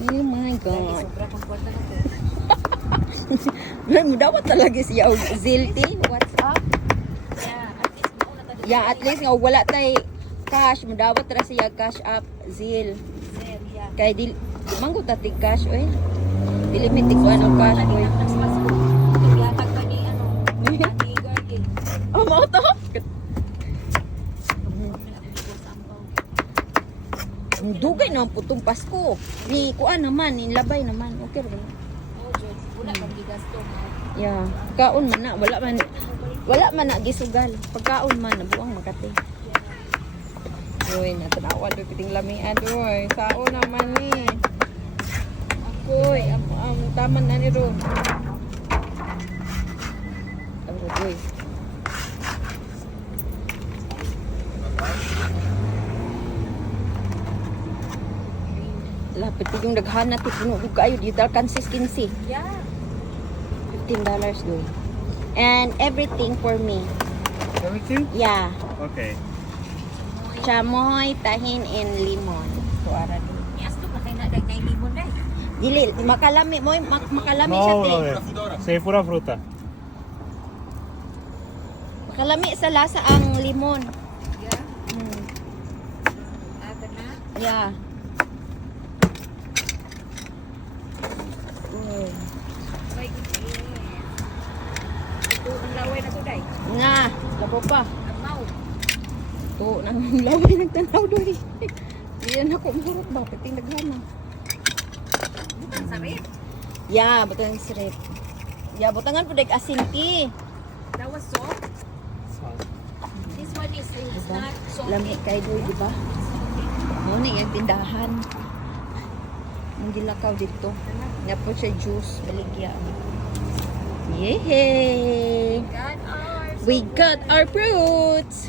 Oh my God. Sobra kang kwarta na to. Dapat talaga siya og zilti. What's up? Yeah, Yeah, at least mauna tayo. at least nga wala tay cash, madawat ra siya cash up zil. Sir, yeah. Kay di manggo ta tig cash oy. Dili mi tig ano cash oy. Kanina Christmas ko. Naglatag pa ni ano. Ni Garden. Oh, mo to. Ang dugay naman putong Pasko. Ni kuan naman, ni labay naman. Okay ra. Oh, George. Wala kang gigasto. Yeah, kaon man na, wala man na gisugal. Pagkaon man nabuang makati. Uy, natanawa do piting lamian doy. Sao naman ni. Akoy, taman na ni ro. Aroy. Lapit yung daghan na ti puno kayo dito kan 15. Yeah. $15 doy. And everything for me. Everything? Yeah. Okay. Chamoy, tahin, and lemon. Kuara din. Yes, to patay na dag na limon dai. Dili, makalami mo, makalami siya No, te. sei pura fruta. Makalami sa lasa ang limon. Yeah. Hmm. Aga na. Yeah. Ay, ito ang laway na to dai. Na, labo pa. Amaw. To, nang laway nagtanaw doy. Diyan ako mahurot ba, piting daghana. Bukan sarip. Yeah, butang sirip. Yeah, butangan po dek asin ki. That was soft. This one is Diba? not soft. Lami kay doy, di ba? Mo ni yung tindahan. Ang gilakaw dito. Nga po siya juice, baligya. Yay! God, ours. We got our fruits!